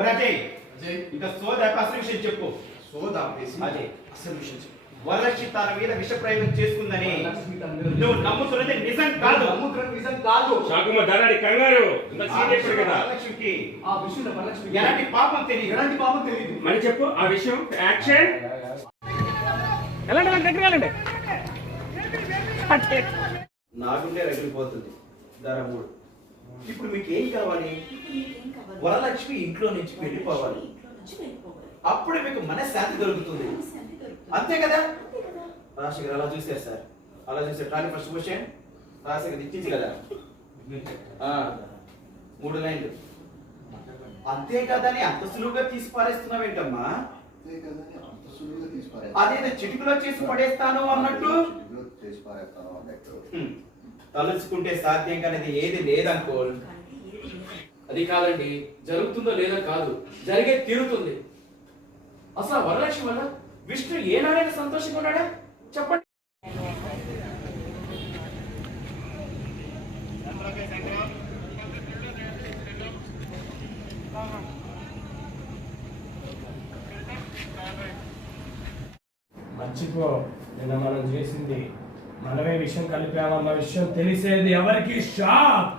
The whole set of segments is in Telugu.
అజయ్ ఇంకా సోదా అసలు విషయం చెప్పు. సోదా అజయ్ అసలు విషయం చెప్పు. వరలక్ష్మి తన మీద విష ప్రయోగం చేసుకుందని నువ్వు నమ్ముతున్నది నిజం కాదు. నిజం కాదు. శాకుమ దారాడి కంగారు ఇంత సీన్ చెప్పాడు కదా. వరలక్ష్మికి ఆ విషయంలో వరలక్ష్మి ఎలాంటి పాపం తెలియదు. మరి చెప్పు ఆ విషయం. యాక్షన్. ఎలాంటి దగ్గర వెళ్ళండి. నాకుంటే రగిలిపోతుంది ధర 3. ఇప్పుడు మీకు ఏం కావాలి? వరలక్ష్మి ఇంట్లో నుంచి వెళ్ళిపోవాలి. అప్పుడు మీకు మనశ్శాంతి దొరుకుతుంది. అంతే కదా? రాజశేఖర్ అలా చూసారు సార్, అలా చూసారు. ట్రాలీ ఫస్ట్ క్వశ్చన్ రాజశేఖర్ ఇచ్చింది కదా 3 లైన్లు. అంతే కదా అని అంత సులువుగా తీసి పారేస్తున్నావేంటమ్మా? అదేదో చిటికలో చేసి పడేస్తాను అన్నట్టు. తలుచుకుంటే సాధ్యం కానిది ఏది లేదనుకో. అది కాదండి, జరుగుతుందో లేదో కాదు, జరిగే తీరుతుంది. అసలు వరలక్ష్మి వల్ల విష్ణు ఏనాడైనా సంతోషంగా ఉన్నాడా చెప్పండి. మర్చిపో, నిన్న మనం చేసింది. మనమే విషయం కలిపామన్న విషయం తెలిసేది ఎవరికి షాక్.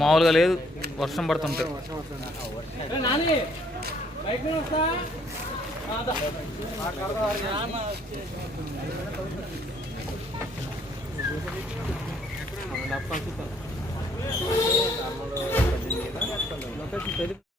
మామూలుగా లేదు, వర్షం పడుతుంటే.